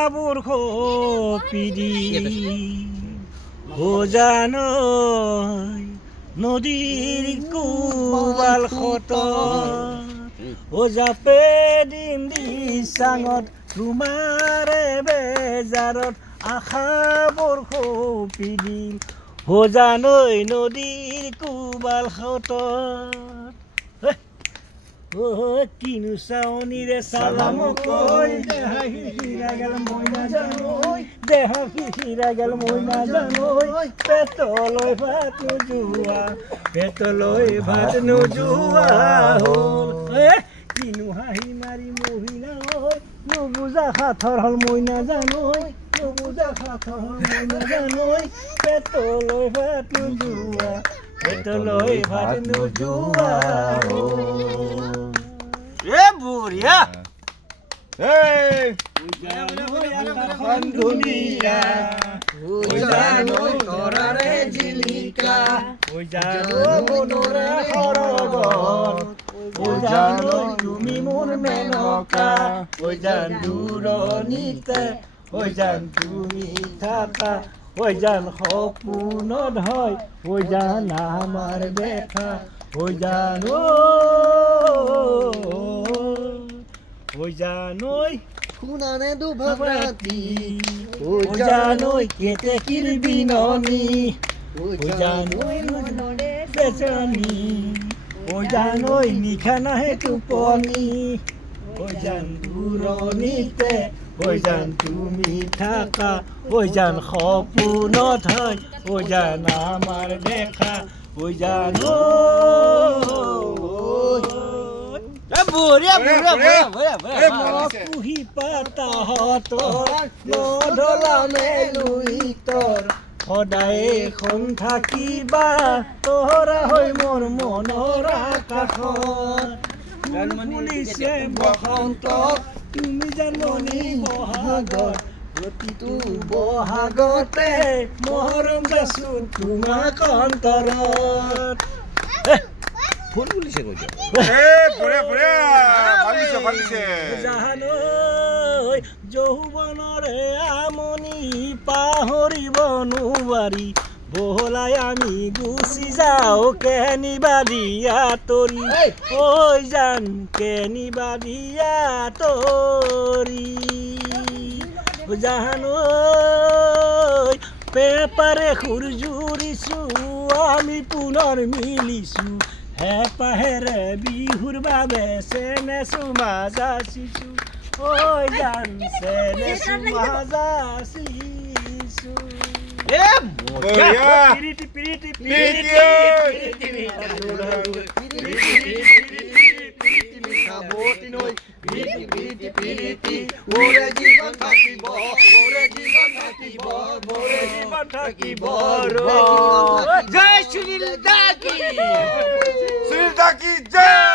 আশাবোৰ খপিদি জানৈ নদীৰ কোবাল খত জাপে দিন দিচাঙত তোমাৰে বেজাৰত আশাবোৰ খপিদি জানৈ নদীৰ কোবাল খত কিনু চাউনিৰে চালাম কৈ দেহা সিৰা গেল মই নাজানৈ দেহা সিৰা গেল মই নাজানৈ পেটলৈ ভাত নোযোৱা হ'ল কিনু হাঁহি মাৰি মহিলা হৈ নুবুজা সাঁথৰ হ'ল মই নাজানৈ নুবুজা সাঁথৰ হ'ল মই নাজানৈ পেটলৈ ভাত নোযোৱা পেটলৈ ভাত নোযোৱা বুঢ়িয়া দুনিয়া তৰাৰে জিলিকা মনৰে সৰগত তুমি মোৰ মেনকা জান দূৰণিতে জান তুমি থাকা জান সপোনত হয় জান আমাৰ দেখা জানৈ শুনানে দুভাগ ৰাতি জানৈ কেতেকীৰ বিননি জানৈ বেচনি জানৈ নিশা নাহে টোপনি জান দূৰণিতে জান তুমি থাকা জান সপোনত হয় জান আমাৰ দেখা জানৈ পুহি পাতাহত নধলা মেলুইতৰ সদায় খন থাকিবা তহৰা হৈ মোৰ মনৰ আকাশত বুলিছে বসন্ত তুমি জাননি বহাগত প্ৰতিটো বহাগতে মৰম যাচো তোমাক অন্তৰত ফুল বুলিছে কৈ জানৈ যৌৱনৰে আমনি পাহৰিব নোৱাৰি বহলাই আমি গুচি যাওঁ কেনিবা দিয়া তৰি জান কেনিবা তৰি জানৈ পেপাৰে সুৰ জুৰিছো আমি পুনৰ মিলিছো হেপাহেৰে বিহুৰ বাবে চেনেছো মাজাচিছো জান চেনেছো মাজাচিছো পিৰিতি পিৰিতি পিৰিতি জীবন থাকিব জয় সুনীল দাকি জয়